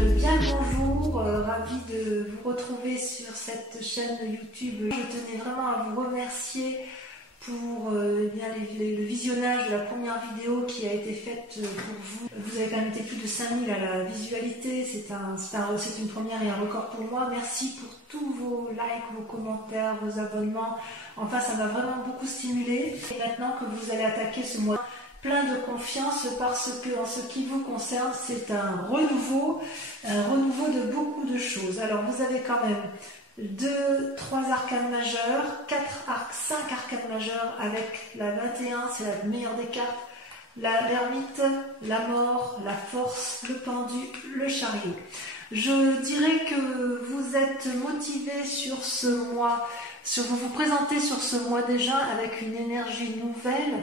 Bien le bonjour, ravie de vous retrouver sur cette chaîne YouTube. Je tenais vraiment à vous remercier pour le visionnage de la première vidéo qui a été faite pour vous. Vous avez quand même été plus de 5000 à la visualité, c'est une première et un record pour moi. Merci pour tous vos likes, vos commentaires, vos abonnements. Enfin, ça m'a vraiment beaucoup stimulé. Et maintenant que vous allez attaquer ce mois plein de confiance, parce que en ce qui vous concerne, c'est un renouveau de beaucoup de choses. Alors vous avez quand même 3 arcanes majeures, 5 arcanes majeures avec la 21, c'est la meilleure des cartes, l'ermite, la mort, la force, le pendu, le chariot. Je dirais que vous êtes motivé sur ce mois, vous vous présentez sur ce mois déjà avec une énergie nouvelle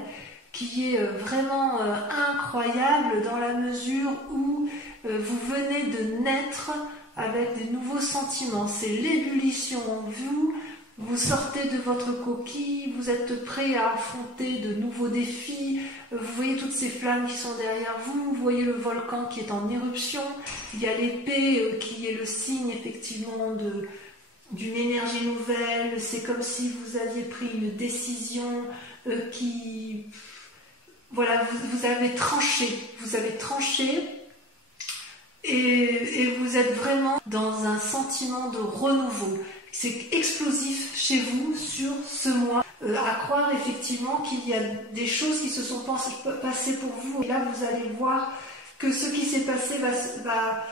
qui est vraiment incroyable dans la mesure où vous venez de naître avec des nouveaux sentiments. C'est l'ébullition en vous, vous sortez de votre coquille, vous êtes prêt à affronter de nouveaux défis, vous voyez toutes ces flammes qui sont derrière vous, vous voyez le volcan qui est en éruption, il y a l'épée qui est le signe effectivement d'une énergie nouvelle, c'est comme si vous aviez pris une décision qui... Voilà, vous avez tranché et vous êtes vraiment dans un sentiment de renouveau. C'est explosif chez vous sur ce mois. À croire effectivement qu'il y a des choses qui se sont passées pour vous. Et là, vous allez voir que ce qui s'est passé va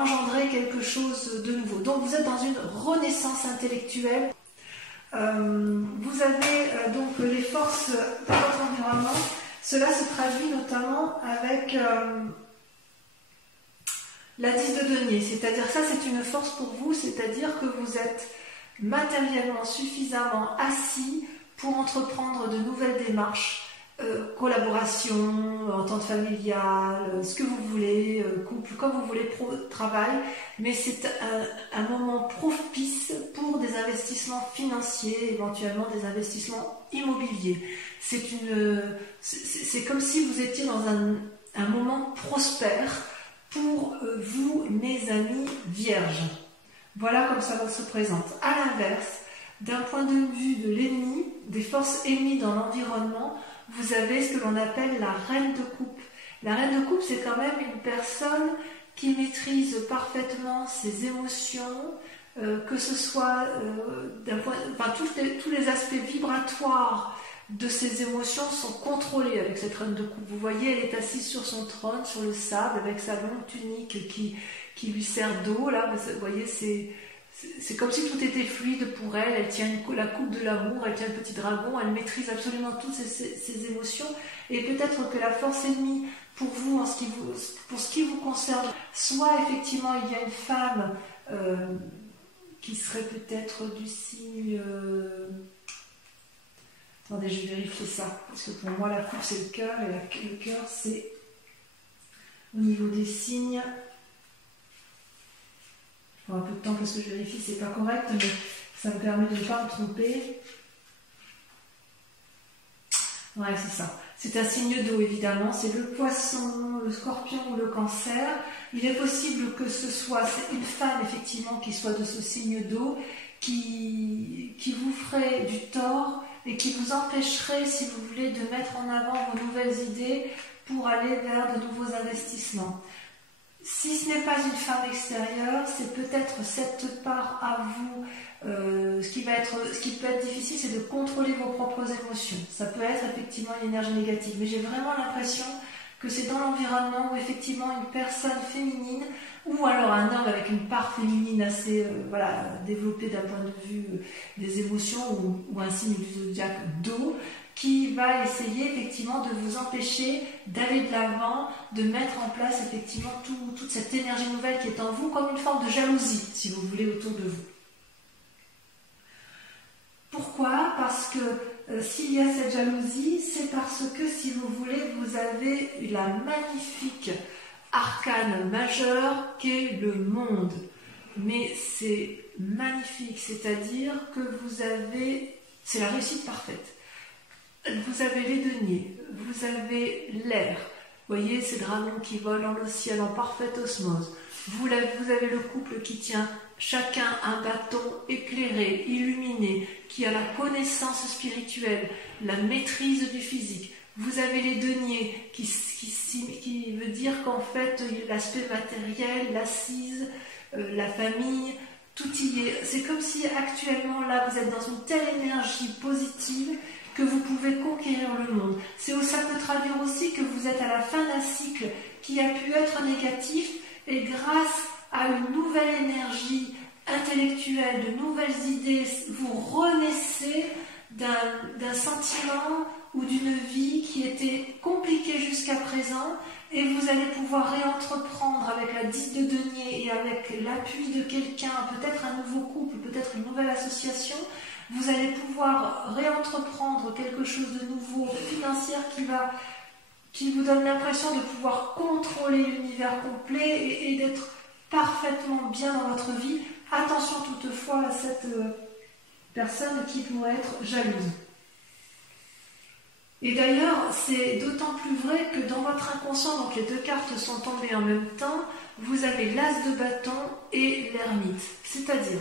engendrer quelque chose de nouveau. Donc, vous êtes dans une renaissance intellectuelle. Vous avez donc les forces de votre environnement. Cela se traduit notamment avec la 10 de denier, c'est-à-dire ça c'est une force pour vous, c'est-à-dire que vous êtes matériellement suffisamment assis pour entreprendre de nouvelles démarches, collaboration, entente familiale, ce que vous voulez, couple, comme vous voulez, travail, mais c'est un moment propice pour des investissements financiers, éventuellement des investissements immobiliers. C'est comme si vous étiez dans un moment prospère pour vous, mes amis vierges. Voilà comme ça se présente. À l'inverse, d'un point de vue de l'ennemi, des forces ennemies dans l'environnement, vous avez ce que l'on appelle la reine de coupe. La reine de coupe, c'est quand même une personne qui maîtrise parfaitement ses émotions, que ce soit tous les aspects vibratoires de ses émotions sont contrôlés avec cette reine de coupe. Vous voyez, elle est assise sur son trône, sur le sable, avec sa longue tunique qui lui sert d'eau. Là, vous voyez, c'est comme si tout était fluide pour elle. Elle tient la coupe de l'amour, elle tient le petit dragon, elle maîtrise absolument toutes ses émotions. Et peut-être que la force ennemie pour vous, pour ce qui vous concerne, soit effectivement il y a une femme qui serait peut-être du signe... Attendez, je vais vérifier ça, parce que pour moi la coupe c'est le cœur, et le cœur c'est au niveau des signes. Je prends un peu de temps parce que je vérifie, c'est pas correct, mais ça me permet de ne pas me tromper. Ouais, c'est ça. C'est un signe d'eau évidemment, c'est le poisson, le scorpion ou le cancer. Il est possible que ce soit une femme effectivement qui soit de ce signe d'eau, qui vous ferait du tort et qui vous empêcherait, si vous voulez, de mettre en avant vos nouvelles idées pour aller vers de nouveaux investissements. Si ce n'est pas une femme extérieure, c'est peut-être cette part à vous. Ce qui peut être difficile, c'est de contrôler vos propres émotions. Ça peut être effectivement une énergie négative, mais j'ai vraiment l'impression que c'est dans l'environnement où effectivement une personne féminine ou alors un homme avec une part féminine assez développée d'un point de vue des émotions ou un signe du zodiaque d'eau qui va essayer effectivement de vous empêcher d'aller de l'avant, de mettre en place effectivement toute cette énergie nouvelle qui est en vous comme une forme de jalousie, si vous voulez, autour de vous. Pourquoi? Parce que s'il y a cette jalousie, c'est parce que, si vous voulez, vous avez la magnifique arcane majeure qu'est le monde. Mais c'est magnifique, c'est-à-dire que c'est la réussite parfaite. Vous avez les deniers, vous avez l'air. Vous voyez ces dragons qui volent dans le ciel en parfaite osmose. Vous avez le couple qui tient chacun un bâton éclairé, illuminé, qui a la connaissance spirituelle, la maîtrise du physique. Vous avez les deniers qui veut dire qu'en fait l'aspect matériel, l'assise, la famille, tout y est. C'est comme si actuellement là vous êtes dans une telle énergie positive que vous pouvez conquérir le monde. Ça peut traduire aussi que vous êtes à la fin d'un cycle qui a pu être négatif et grâce à une nouvelle énergie intellectuelle, de nouvelles idées, vous renaissez d'un sentiment ou d'une vie qui était compliquée jusqu'à présent et vous allez pouvoir réentreprendre avec la 10 de denier et avec l'appui de quelqu'un, peut-être un nouveau couple, peut-être une nouvelle association, vous allez pouvoir réentreprendre quelque chose de nouveau, financier, qui vous donne l'impression de pouvoir contrôler l'univers complet et d'être parfaitement bien dans votre vie. Attention toutefois à cette personne qui pourrait être jalouse. Et d'ailleurs, c'est d'autant plus vrai que dans votre inconscient, donc les deux cartes sont tombées en même temps, vous avez l'as de bâton et l'ermite. C'est-à-dire,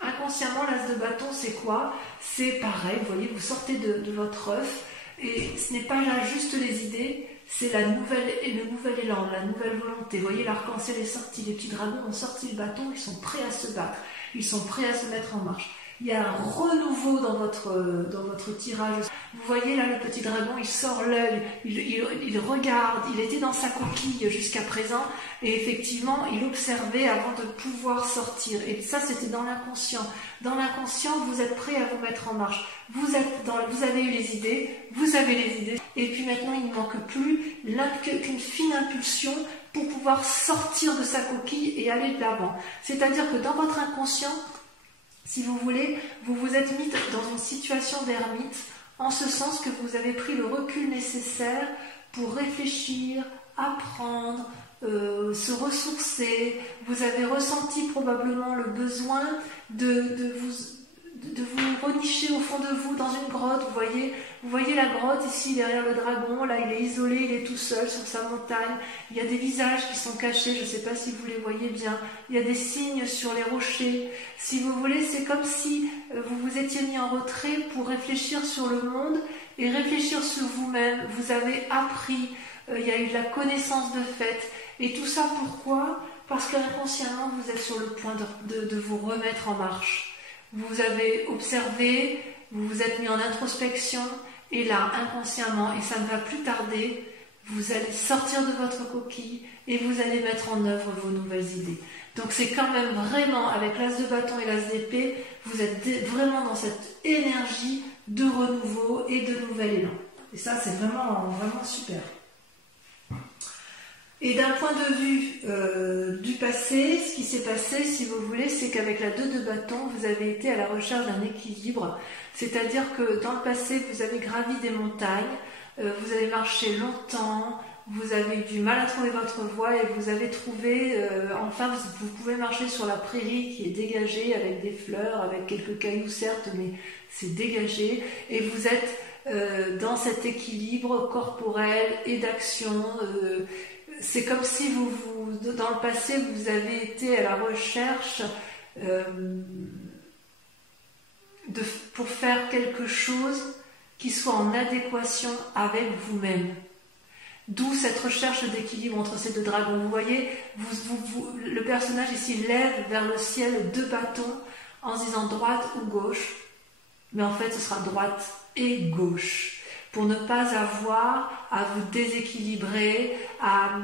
inconsciemment, l'as de bâton, c'est quoi? C'est pareil, vous voyez, vous sortez de votre œuf, et ce n'est pas là juste les idées, c'est le nouvel élan, la nouvelle volonté. Vous voyez, l'arc-en-ciel est sorti, les petits dragons ont sorti le bâton, ils sont prêts à se battre, ils sont prêts à se mettre en marche. Il y a un renouveau dans votre tirage. Vous voyez là le petit dragon, il sort l'œil, il regarde, il était dans sa coquille jusqu'à présent et effectivement il observait avant de pouvoir sortir. Et ça c'était dans l'inconscient. Dans l'inconscient, vous êtes prêt à vous mettre en marche. Vous avez eu les idées, vous avez les idées. Et puis maintenant il ne manque plus qu'une fine impulsion pour pouvoir sortir de sa coquille et aller de l'avant. C'est-à-dire que dans votre inconscient, si vous voulez, vous vous êtes mis dans une situation d'ermite, en ce sens que vous avez pris le recul nécessaire pour réfléchir, apprendre, se ressourcer. Vous avez ressenti probablement le besoin de vous renicher au fond de vous dans une grotte. Vous voyez la grotte ici derrière le dragon, là il est isolé, il est tout seul sur sa montagne. Il y a des visages qui sont cachés, je ne sais pas si vous les voyez bien. Il y a des signes sur les rochers. Si vous voulez, c'est comme si vous vous étiez mis en retrait pour réfléchir sur le monde et réfléchir sur vous-même. Vous avez appris, il y a eu de la connaissance de fait. Et tout ça pourquoi? Parce qu'inconsciemment vous êtes sur le point de vous remettre en marche. Vous avez observé, vous vous êtes mis en introspection, et là, inconsciemment, et ça ne va plus tarder, vous allez sortir de votre coquille et vous allez mettre en œuvre vos nouvelles idées. Donc c'est quand même vraiment, avec l'as de bâton et l'as d'épée, vous êtes vraiment dans cette énergie de renouveau et de nouvel élan. Et ça, c'est vraiment, vraiment super. Et d'un point de vue du passé, ce qui s'est passé, si vous voulez, c'est qu'avec la 2 de bâton, vous avez été à la recherche d'un équilibre. C'est-à-dire que dans le passé, vous avez gravi des montagnes, vous avez marché longtemps, vous avez eu du mal à trouver votre voie et vous avez trouvé, enfin, vous pouvez marcher sur la prairie qui est dégagée avec des fleurs, avec quelques cailloux certes, mais c'est dégagé. Et vous êtes dans cet équilibre corporel et d'action. C'est comme si dans le passé, vous avez été à la recherche pour faire quelque chose qui soit en adéquation avec vous-même. D'où cette recherche d'équilibre entre ces deux dragons. Vous voyez, le personnage ici lève vers le ciel 2 bâtons en se disant droite ou gauche, mais en fait ce sera droite et gauche, pour ne pas avoir à vous déséquilibrer, à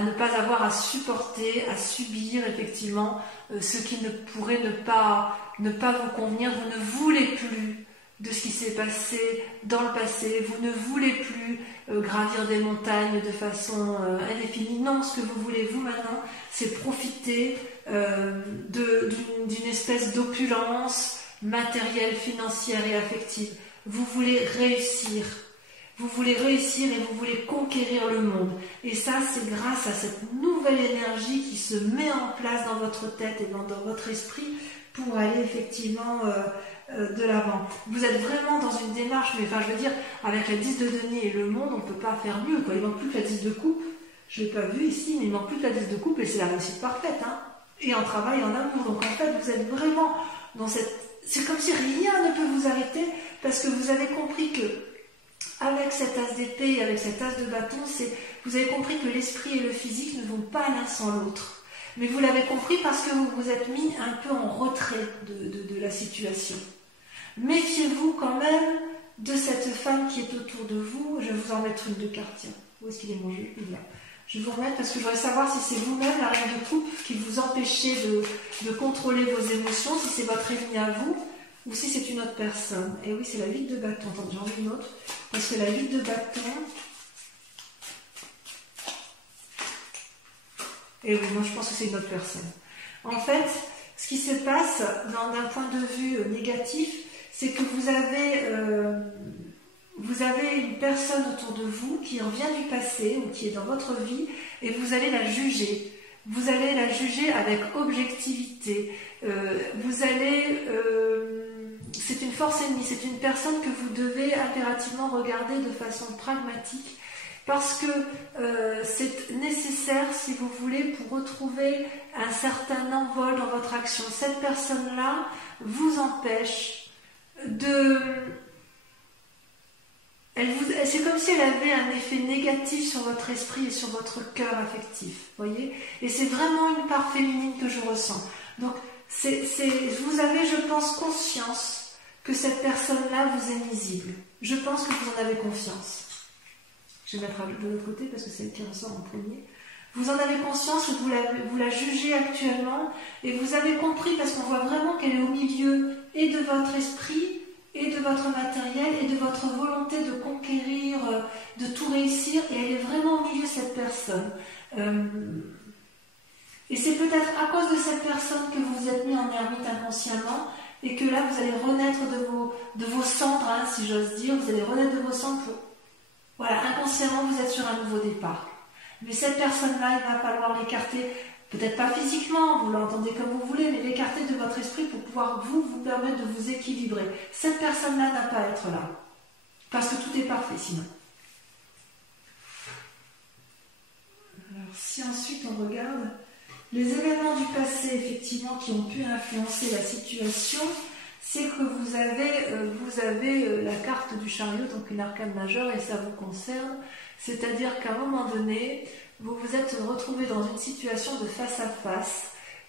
ne pas avoir à supporter, à subir effectivement ce qui ne pourrait ne pas vous convenir. Vous ne voulez plus de ce qui s'est passé dans le passé, vous ne voulez plus gravir des montagnes de façon indéfinie. Non, ce que vous voulez vous maintenant, c'est profiter d'une espèce d'opulence matérielle, financière et affective. Vous voulez réussir. Vous voulez réussir et vous voulez conquérir le monde. Et ça, c'est grâce à cette nouvelle énergie qui se met en place dans votre tête et dans votre esprit pour aller effectivement de l'avant. Vous êtes vraiment dans une démarche, mais enfin je veux dire, avec la 10 de denier et le monde, on ne peut pas faire mieux, quoi. Il ne manque plus que la 10 de coupe. Je ne l'ai pas vu ici, mais il manque plus que la 10 de coupe et c'est la réussite parfaite. Hein. Et en travail, en amour. Donc en fait, vous êtes vraiment dans cette... C'est comme si rien ne peut vous arrêter parce que vous avez compris que avec cet as d'épée et avec cet as de bâton, vous avez compris que l'esprit et le physique ne vont pas l'un sans l'autre. Mais vous l'avez compris parce que vous vous êtes mis un peu en retrait de la situation. Méfiez-vous quand même de cette femme qui est autour de vous. Je vais vous en mettre une de cartes. Tiens, où est-ce qu'il est mon jeu? Il est là. Je vais vous remettre parce que je voudrais savoir si c'est vous-même, la reine de coupe, qui vous empêchez de contrôler vos émotions, si c'est votre ennemi à vous, ou si c'est une autre personne. Et oui, c'est la 8 de bâton. Attends, j'en ai une autre. Parce que la 8 de bâton... Et oui, moi je pense que c'est une autre personne. En fait, ce qui se passe d'un point de vue négatif, c'est que vous avez une personne autour de vous qui revient du passé ou qui est dans votre vie et vous allez la juger. Vous allez la juger avec objectivité. C'est une force ennemie, c'est une personne que vous devez impérativement regarder de façon pragmatique parce que c'est nécessaire si vous voulez pour retrouver un certain envol dans votre action. Cette personne-là vous empêche de... C'est comme si elle avait un effet négatif sur votre esprit et sur votre cœur affectif, voyez. Et c'est vraiment une part féminine que je ressens. Donc, vous avez, je pense, conscience que cette personne-là vous est nuisible. Je pense que vous en avez conscience. Je vais mettre de l'autre côté parce que c'est elle qui ressort en premier. Vous en avez conscience que vous la jugez actuellement et vous avez compris parce qu'on voit vraiment qu'elle est au milieu et de votre esprit et de votre matériel et de votre volonté de conquérir, de tout réussir, et elle est vraiment au milieu, cette personne. Et c'est peut-être à cause de cette personne que vous vous êtes mis en ermite inconsciemment, et que là vous allez renaître de vos cendres, hein, si j'ose dire, vous allez renaître de vos cendres pour... Voilà, inconsciemment vous êtes sur un nouveau départ. Mais cette personne-là, il va falloir l'écarter. Peut-être pas physiquement, vous l'entendez comme vous voulez, mais l'écarter de votre esprit pour pouvoir vous permettre de vous équilibrer. Cette personne-là n'a pas à être là. Parce que tout est parfait sinon. Alors si ensuite on regarde les événements du passé, effectivement, qui ont pu influencer la situation, c'est que vous avez la carte du chariot, donc une arcane majeure, et ça vous concerne. C'est-à-dire qu'à un moment donné, vous vous êtes retrouvé dans une situation de face à face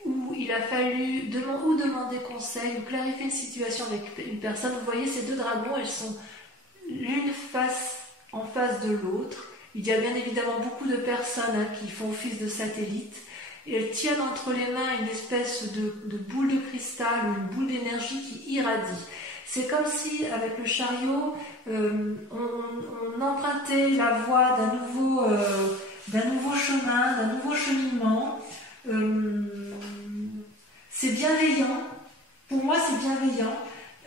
où il a fallu demander conseil ou clarifier une situation avec une personne. Vous voyez ces deux dragons, elles sont l'une en face de l'autre. Il y a bien évidemment beaucoup de personnes qui font office de satellites et elles tiennent entre les mains une espèce de boule de cristal ou une boule d'énergie qui irradie. C'est comme si, avec le chariot, on empruntait la voie d'un nouveau chemin, d'un nouveau cheminement. C'est bienveillant. Pour moi, c'est bienveillant.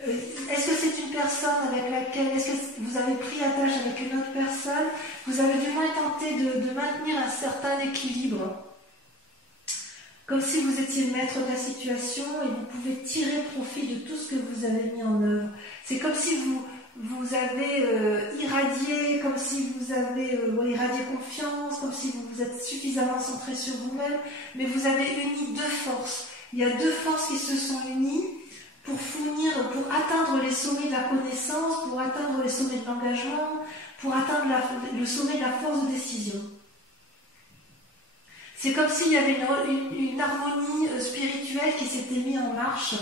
Est-ce que c'est une personne avec laquelle... Est-ce que vous avez pris attache avec une autre personne? Vous avez du moins tenté de maintenir un certain équilibre. Comme si vous étiez le maître de la situation et vous pouvez tirer profit de tout ce que vous avez mis en œuvre. C'est comme si vous avez irradié, comme si vous avez irradié confiance, comme si vous vous êtes suffisamment centré sur vous-même, mais vous avez uni deux forces. Il y a deux forces qui se sont unies pour atteindre les sommets de la connaissance, pour atteindre les sommets de l'engagement, pour atteindre le sommet de la force de décision. C'est comme s'il y avait une harmonie spirituelle qui s'était mise en marche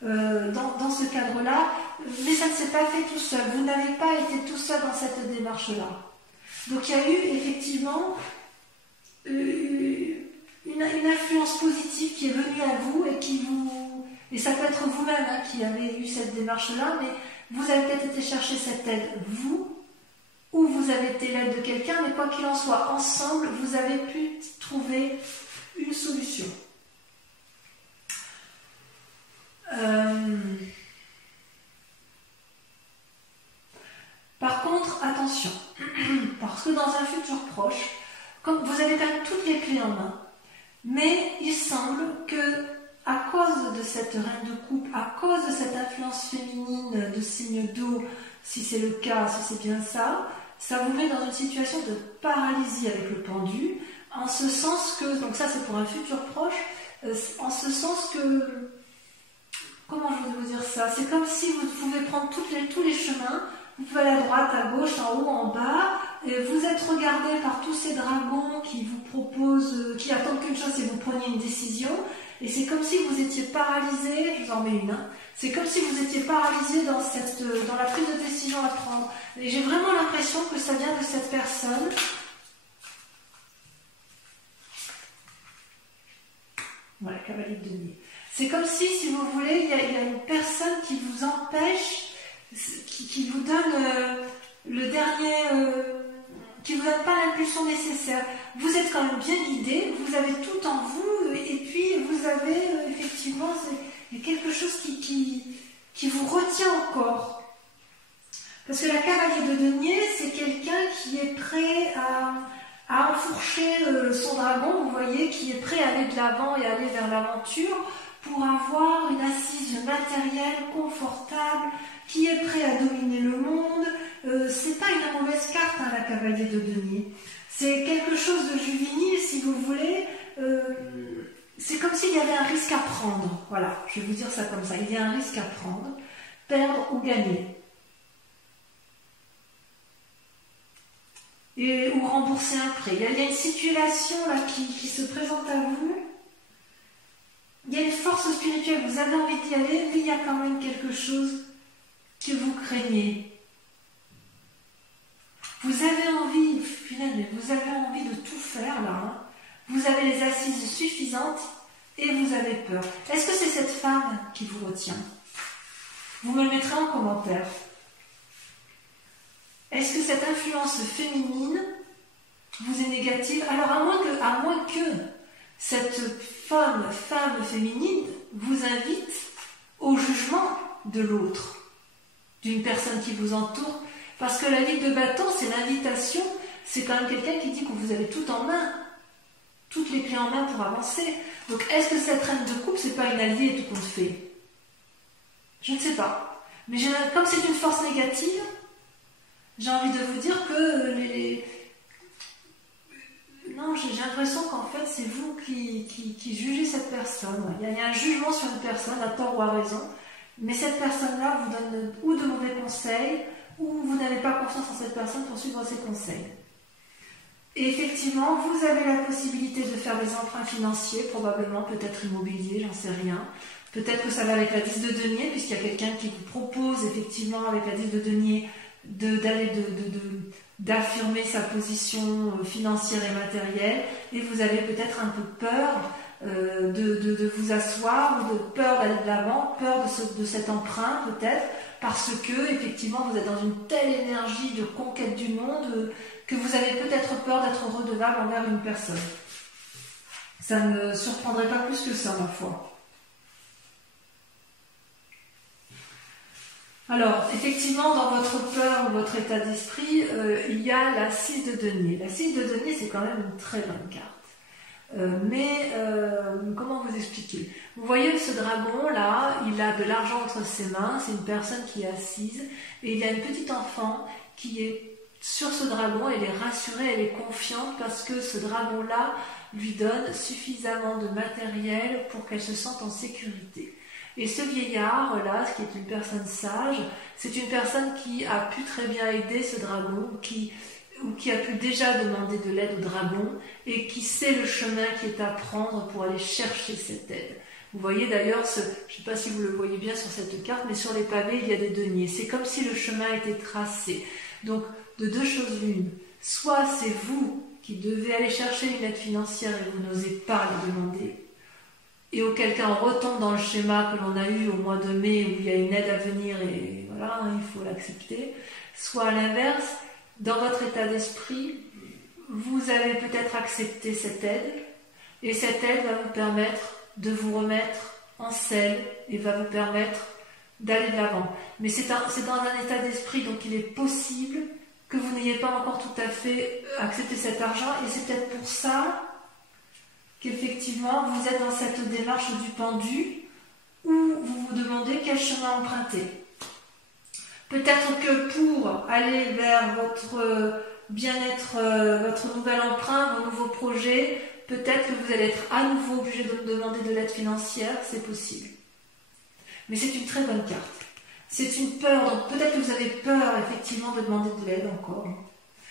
dans ce cadre-là, mais ça ne s'est pas fait tout seul. Vous n'avez pas été tout seul dans cette démarche-là. Donc il y a eu effectivement une influence positive qui est venue à vous et ça peut être vous-même qui avez eu cette démarche-là, mais vous avez peut-être été chercher cette aide, vous, ou vous avez été l'aide de quelqu'un, mais quoi qu'il en soit, ensemble, vous avez pu trouver une solution. Par contre, attention, parce que dans un futur proche, comme vous avez quand même toutes les clés en main, mais il semble que, à cause de cette reine de coupe, à cause de cette influence féminine de signe d'eau, si c'est le cas, si c'est bien ça, ça vous met dans une situation de paralysie avec le pendu, en ce sens que, donc ça c'est pour un futur proche, en ce sens que, comment je vais vous dire ça, c'est comme si vous pouvez prendre tous les chemins, vous pouvez aller à droite, à gauche, en haut, en bas, et vous êtes regardé par tous ces dragons qui vous proposent, qui attendent qu'une chose, c'est que vous preniez une décision, et c'est comme si vous étiez paralysé, je vous en mets une, hein, c'est comme si vous étiez paralysé dans la prise de décision à prendre. Et j'ai vraiment l'impression que ça vient de cette personne. Voilà, cavalier de denier. C'est comme si vous voulez, il y a une personne qui vous empêche, qui vous donne le dernier, qui vous donne pas l'impulsion nécessaire. Vous êtes quand même bien guidé, vous avez tout en vous, et puis vous avez effectivement il y a quelque chose qui vous retient encore. Parce que la cavalier de denier, c'est quelqu'un qui est prêt à enfourcher son dragon, vous voyez, qui est prêt à aller de l'avant et aller vers l'aventure pour avoir une assise matérielle confortable, qui est prêt à dominer le monde. C'est pas une mauvaise carte, hein, la cavalier de denier. C'est quelque chose de juvénile, si vous voulez. C'est comme s'il y avait un risque à prendre. Voilà, je vais vous dire ça comme ça. Il y a un risque à prendre, perdre ou gagner. Ou rembourser un prêt. Il y a une situation là qui se présente à vous. Il y a une force spirituelle, vous avez envie d'y aller, mais il y a quand même quelque chose que vous craignez. Vous avez envie, finalement, vous avez envie de tout faire là. Hein. Vous avez les assises suffisantes et vous avez peur. Est-ce que c'est cette femme qui vous retient? Vous me le mettrez en commentaire. Est-ce que cette influence féminine vous est négative? Alors à moins que cette femme féminine vous invite au jugement de l'autre, d'une personne qui vous entoure, parce que la ligue de bâton, c'est l'invitation, c'est quand même quelqu'un qui dit que vous avez tout en main, toutes les clés en main pour avancer. Donc est-ce que cette reine de coupe, c'est pas une alliée tout compte fait? Je ne sais pas. Mais comme c'est une force négative, j'ai envie de vous dire que non, j'ai l'impression qu'en fait, c'est vous qui jugez cette personne. Il y a un jugement sur une personne, à tort ou à raison, mais cette personne-là vous donne ou de mauvais conseils, ou vous n'avez pas confiance en cette personne pour suivre ses conseils. Et effectivement, vous avez la possibilité de faire des emprunts financiers, probablement, peut-être immobilier, j'en sais rien. Peut-être que ça va avec la 10 de denier, puisqu'il y a quelqu'un qui vous propose, effectivement, avec la 10 de denier, d'affirmer sa position financière et matérielle, et vous avez peut-être un peu peur de vous asseoir, ou de peur d'aller de l'avant, peur de cet emprunt peut-être, parce que effectivement vous êtes dans une telle énergie de conquête du monde que vous avez peut-être peur d'être redevable envers une personne. Ça ne surprendrait pas plus que ça, ma foi. Alors, effectivement, dans votre peur ou votre état d'esprit, il y a la 6 de denier. La 6 de denier, c'est quand même une très bonne carte. Comment vous expliquer? Vous voyez ce dragon-là, il a de l'argent entre ses mains, c'est une personne qui est assise, et il y a une petite enfant qui est sur ce dragon, elle est rassurée, elle est confiante, parce que ce dragon-là lui donne suffisamment de matériel pour qu'elle se sente en sécurité. Et ce vieillard-là, qui est une personne sage, c'est une personne qui a pu très bien aider ce dragon, qui a pu déjà demander de l'aide au dragon, et qui sait le chemin qui est à prendre pour aller chercher cette aide. Vous voyez d'ailleurs, je ne sais pas si vous le voyez bien sur cette carte, mais sur les pavés, il y a des deniers. C'est comme si le chemin était tracé. Donc, de deux choses l'une. Soit c'est vous qui devez aller chercher une aide financière et vous n'osez pas la demander, et auquel cas on retombe dans le schéma que l'on a eu au mois de mai où il y a une aide à venir et voilà, il faut l'accepter. Soit à l'inverse, dans votre état d'esprit, vous avez peut-être accepté cette aide, et cette aide va vous permettre de vous remettre en selle et va vous permettre d'aller de l'avant. Mais c'est dans un état d'esprit, donc il est possible que vous n'ayez pas encore tout à fait accepté cet argent, et c'est peut-être pour ça qu'effectivement vous êtes dans cette démarche du pendu où vous vous demandez quel chemin emprunter. Peut-être que pour aller vers votre bien-être, votre nouvel emprunt, vos nouveaux projets, peut-être que vous allez être à nouveau obligé de demander de l'aide financière, c'est possible. Mais c'est une très bonne carte. C'est une peur, donc peut-être que vous avez peur effectivement de demander de l'aide encore.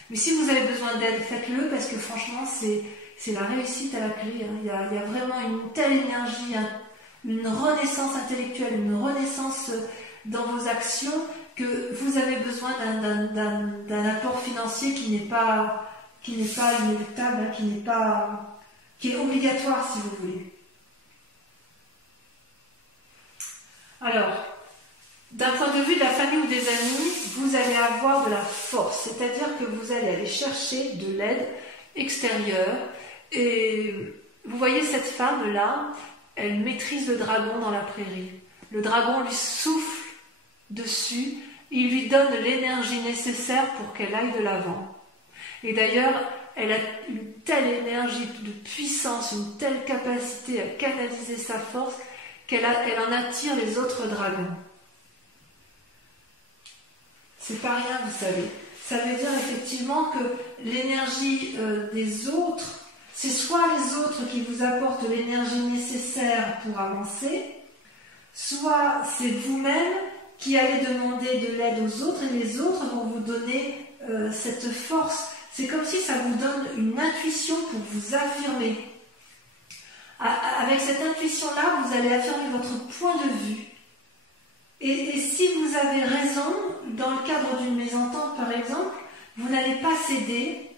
Mais si vous avez besoin d'aide, faites-le parce que franchement, c'est la réussite à la clé. Hein. Il y a vraiment une telle énergie, une renaissance intellectuelle, une renaissance dans vos actions que vous avez besoin d'un apport financier qui n'est pas inéluctable, hein, qui est obligatoire si vous voulez. Alors, d'un point de vue de la famille ou des amis, vous allez avoir de la force, c'est-à-dire que vous allez aller chercher de l'aide extérieure. Et vous voyez cette femme-là, elle maîtrise le dragon dans la prairie. Le dragon lui souffle dessus, il lui donne l'énergie nécessaire pour qu'elle aille de l'avant. Et d'ailleurs, elle a une telle énergie de puissance, une telle capacité à canaliser sa force qu'elle en attire les autres dragons. C'est pas rien, vous savez. Ça veut dire effectivement que l'énergie des autres, c'est soit les autres qui vous apportent l'énergie nécessaire pour avancer, soit c'est vous-même qui allez demander de l'aide aux autres et les autres vont vous donner cette force. C'est comme si ça vous donne une intuition pour vous affirmer. Avec cette intuition-là, vous allez affirmer votre point de vue. Et si vous avez raison, dans le cadre d'une mésentente par exemple, vous n'allez pas céder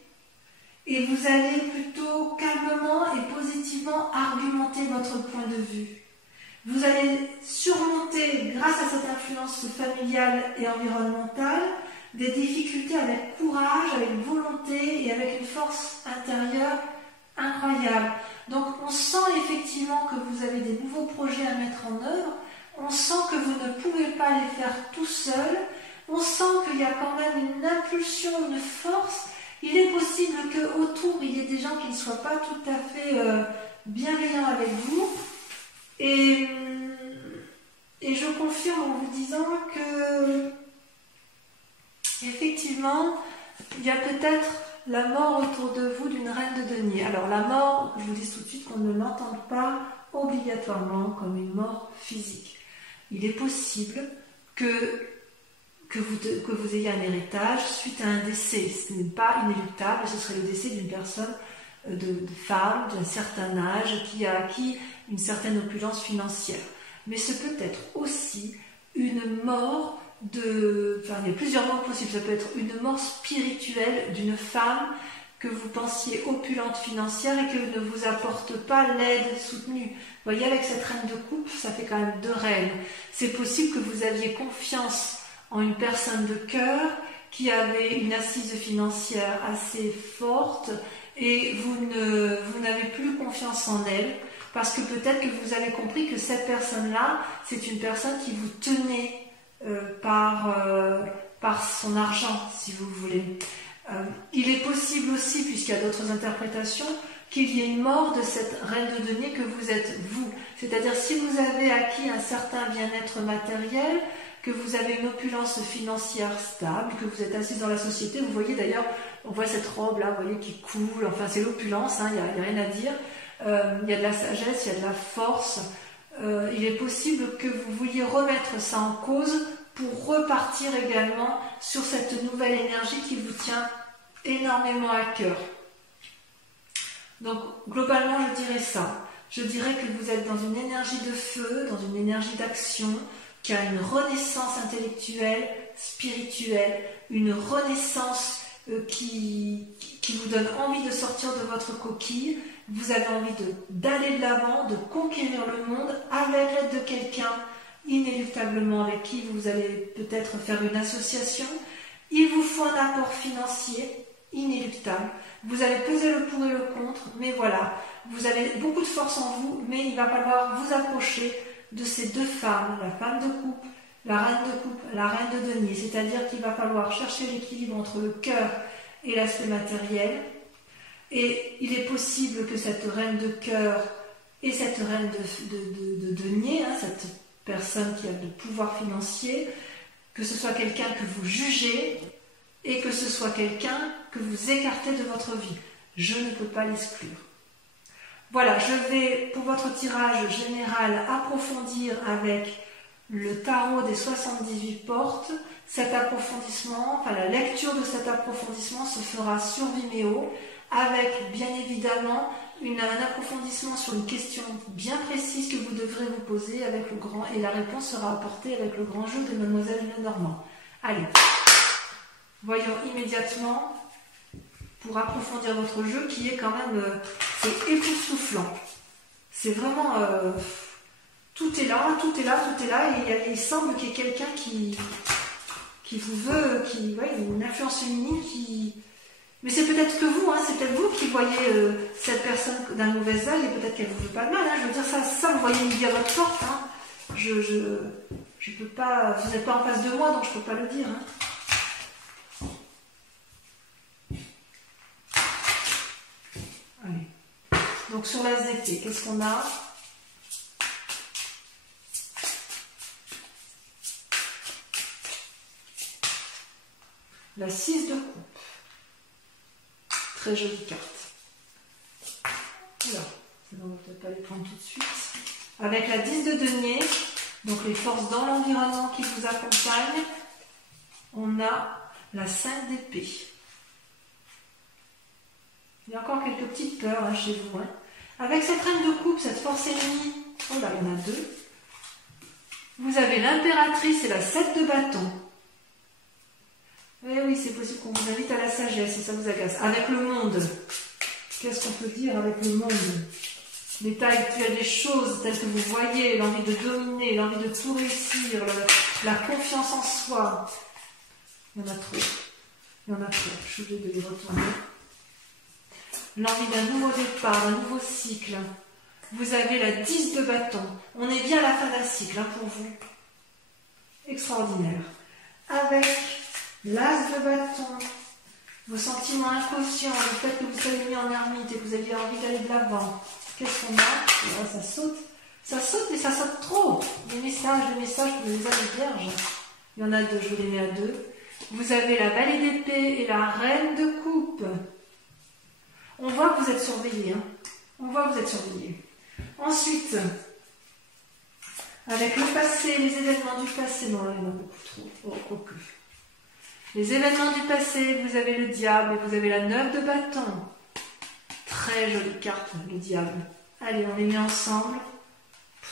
et vous allez plutôt calmement et positivement argumenter votre point de vue. Vous allez surmonter, grâce à cette influence familiale et environnementale, des difficultés avec courage, avec volonté et avec une force intérieure incroyable. Donc on sent effectivement que vous avez des nouveaux projets à mettre en œuvre, on sent que vous ne pouvez pas les faire tout seul, on sent qu'il y a quand même une impulsion, une force. Il est possible qu'autour il y ait des gens qui ne soient pas tout à fait bienveillants avec vous. Et je confirme en vous disant que effectivement, il y a peut-être la mort autour de vous d'une reine de denier. Alors la mort, je vous dis tout de suite qu'on ne l'entende pas obligatoirement comme une mort physique. Il est possible que vous ayez un héritage suite à un décès. Ce n'est pas inéluctable, ce serait le décès d'une personne, de femme d'un certain âge qui a acquis une certaine opulence financière. Mais ce peut être aussi une mort il y a plusieurs morts possibles. Ça peut être une mort spirituelle d'une femme que vous pensiez opulente financière et qui ne vous apporte pas l'aide soutenue. Vous voyez, avec cette reine de coupe, ça fait quand même 2 reines. C'est possible que vous aviez confiance en une personne de cœur qui avait une assise financière assez forte et vous n'avez plus confiance en elle parce que peut-être que vous avez compris que cette personne-là, c'est une personne qui vous tenait par son argent, si vous voulez. Il est possible aussi, puisqu'il y a d'autres interprétations, qu'il y ait une mort de cette reine de denier que vous êtes vous. C'est-à-dire si vous avez acquis un certain bien-être matériel, que vous avez une opulence financière stable, que vous êtes assise dans la société, vous voyez d'ailleurs, on voit cette robe là, vous voyez, qui coule, enfin c'est l'opulence, hein, il n'y a rien à dire. Il y a de la sagesse, il y a de la force. Il est possible que vous vouliez remettre ça en cause pour repartir également sur cette nouvelle énergie qui vous tient énormément à cœur. Donc globalement je dirais ça. Je dirais que vous êtes dans une énergie de feu, dans une énergie d'action, qui a une renaissance intellectuelle, spirituelle, une renaissance qui vous donne envie de sortir de votre coquille. Vous avez envie d'aller de l'avant, de conquérir le monde avec l'aide de quelqu'un inéluctablement avec qui vous allez peut-être faire une association. Il vous faut un apport financier inéluctable. Vous allez peser le pour et le contre, mais voilà, vous avez beaucoup de force en vous, mais il va falloir vous approcher de ces 2 femmes, la femme de coupe, la reine de coupe, la reine de denier. C'est-à-dire qu'il va falloir chercher l'équilibre entre le cœur et l'aspect matériel. Et il est possible que cette reine de cœur et cette reine de denier, hein, cette personne qui a de pouvoir financier, que ce soit quelqu'un que vous jugez et que ce soit quelqu'un que vous écartez de votre vie. Je ne peux pas l'exclure. Voilà, je vais pour votre tirage général approfondir avec le tarot des 78 portes. Cet approfondissement, enfin la lecture de cet approfondissement se fera sur Vimeo avec bien évidemment un approfondissement sur une question bien précise que vous devrez vous poser avec le grand, et la réponse sera apportée avec le grand jeu de Mademoiselle Lenormand. Allez, voyons immédiatement pour approfondir votre jeu qui est quand même c'est époustouflant. C'est vraiment tout est là, tout est là, tout est là, et il semble qu'il y ait quelqu'un qui vous veut, ouais, une influence féminine qui... Mais c'est peut-être que vous, hein, c'est peut-être vous qui voyez cette personne d'un mauvais œil, et peut-être qu'elle vous veut pas de mal, hein, je veux dire ça vous voyez midi à votre porte, hein. Je peux pas, vous n'êtes pas en face de moi, donc je peux pas le dire, hein. Allez. Donc sur l'as d'épée, qu'est-ce qu'on a? La 6 de coupe. Très jolie carte. Alors, on ne va peut-être pas les prendre tout de suite. Avec la 10 de denier, donc les forces dans l'environnement qui vous accompagnent, on a la 5 d'épée. Il y a encore quelques petites peurs hein, chez vous. Hein. Avec cette reine de coupe, cette force ennemie, oh là, il y en a deux. Vous avez l'impératrice et la 7 de bâton. Eh oui, c'est possible qu'on vous invite à la sagesse et ça vous agace. Avec le monde, qu'est-ce qu'on peut dire avec le monde? L'état actuel des choses telles que vous voyez, l'envie de dominer, l'envie de tout réussir, la confiance en soi. Il y en a trop. Il y en a trop. Je suis obligée de les retourner. L'envie d'un nouveau départ, d'un nouveau cycle. Vous avez la 10 de bâton. On est bien à la fin d'un cycle hein, pour vous. Extraordinaire. Avec l'as de bâton, vos sentiments inconscients, le fait que vous soyez mis en ermite et que vous aviez envie d'aller de l'avant. Qu'est-ce qu'on a? Là, ça saute. Ça saute, mais ça saute trop. Les messages pour les âmes vierges. Il y en a deux, je vous les mets à deux. Vous avez la valée d'épée et la reine de coupe. On voit que vous êtes surveillé. Hein. On voit que vous êtes surveillé. Ensuite, avec le passé, les événements du passé. Non, là, il y en a beaucoup trop. Oh, quoique. Les événements du passé, vous avez le diable et vous avez la 9 de bâton. Très jolie carte, le diable. Allez, on les met ensemble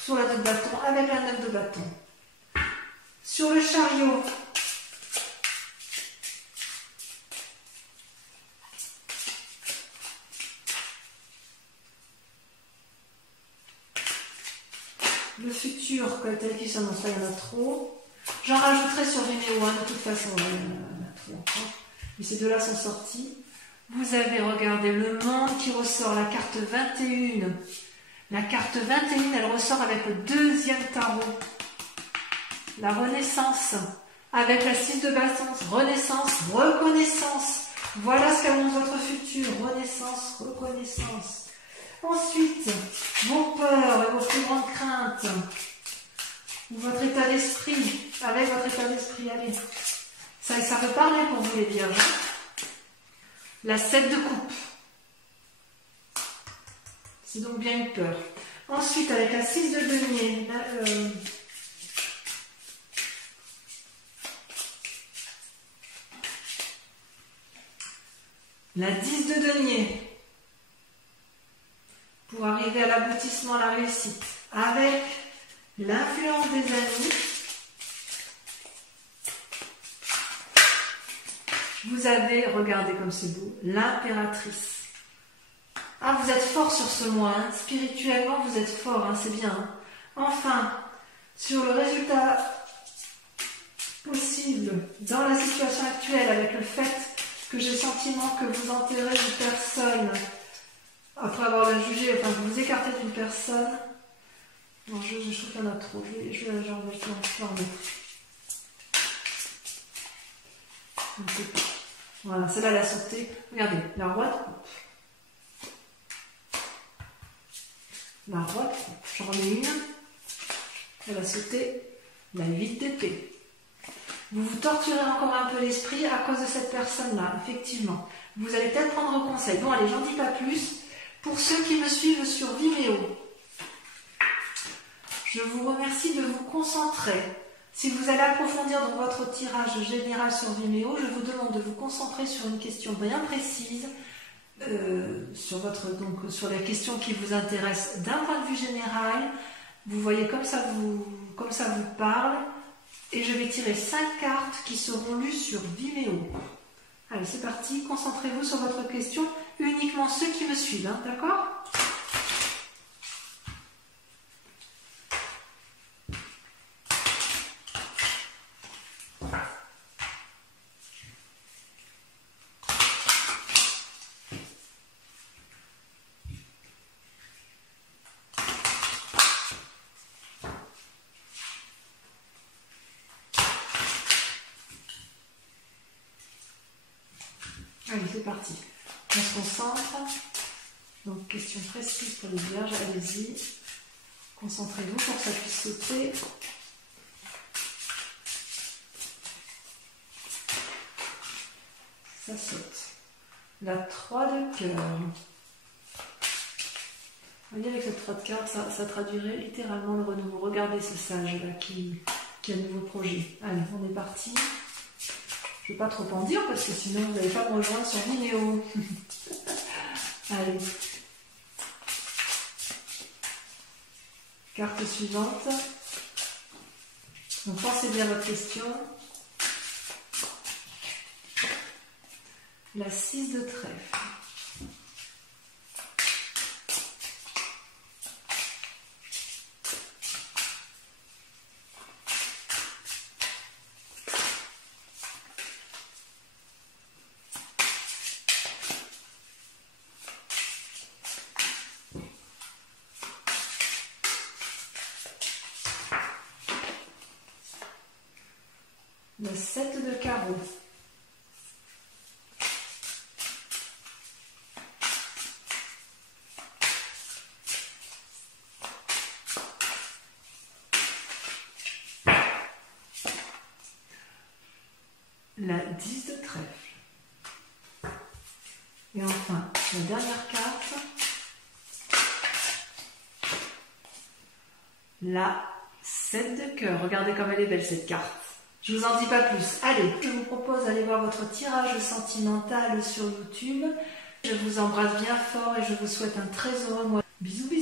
sur la 2 de bâton avec la 9 de bâton. Sur le chariot, le futur, tel qu'il s'annonce, il y en a trop. J'en rajouterai sur Vimeo, hein, de toute façon, il y en a trop encore. Mais ces deux-là sont sortis. Vous avez, regardé le monde qui ressort, la carte 21. La carte 21, elle ressort avec le deuxième tarot. La renaissance. Avec la 6 de bâton, renaissance, reconnaissance. Voilà ce qu'annonce votre futur. Renaissance, reconnaissance. Ensuite, vos peurs et vos plus grandes craintes. Ou votre état d'esprit. Avec votre état d'esprit, allez. Ça peut parler pour vous les vierges. La 7 de coupe. C'est donc bien une peur. Ensuite, avec la 6 de denier, la 10 de denier, pour arriver à l'aboutissement, à la réussite. Avec l'influence des amis, vous avez, regardez comme c'est beau, l'impératrice. Ah, vous êtes fort sur ce mois, hein. Spirituellement, vous êtes fort, hein, c'est bien. Hein. Enfin, sur le résultat possible dans la situation actuelle, avec le fait que j'ai le sentiment que vous enterrez une personne, après avoir la jugé, enfin, vous vous écartez d'une personne. Non, je trouve qu'il y en a trop, je vais en mettre. Je ne sais pas. Voilà, celle-là, elle a sauté. Regardez, la roi de coupe. La roi de coupe. J'en remets une. Elle a sauté la 8 d'épée. Vous vous torturez encore un peu l'esprit à cause de cette personne-là, effectivement. Vous allez peut-être prendre conseil. Bon, allez, j'en dis pas plus. Pour ceux qui me suivent sur Vimeo, je vous remercie de vous concentrer. Si vous allez approfondir dans votre tirage général sur Vimeo, je vous demande de vous concentrer sur une question bien précise, sur les questions qui vous intéressent d'un point de vue général. Vous voyez comme ça vous parle. Et je vais tirer 5 cartes qui seront lues sur Vimeo. Allez, c'est parti. Concentrez-vous sur votre question. Uniquement ceux qui me suivent, hein, d'accord ? Allez, c'est parti. On se concentre. Donc, question précise pour les vierges. Allez-y. Concentrez-vous pour que ça puisse sauter. Ça saute. La 3 de cœur. Vous voyez, avec cette 3 de cœur, ça traduirait littéralement le renouveau. Regardez ce sage-là qui a un nouveau projet. Allez, on est parti. Je ne vais pas trop en dire parce que sinon vous n'allez pas me rejoindre sur Vimeo. Allez. Carte suivante. Donc pensez bien à votre question. La 6 de trèfle. Le 7 de carreau. La 10 de trèfle. Et enfin, la dernière carte. La 7 de cœur. Regardez comme elle est belle cette carte. Je vous en dis pas plus. Allez, je vous propose d'aller voir votre tirage sentimental sur YouTube. Je vous embrasse bien fort et je vous souhaite un très heureux mois. Bisous, bisous.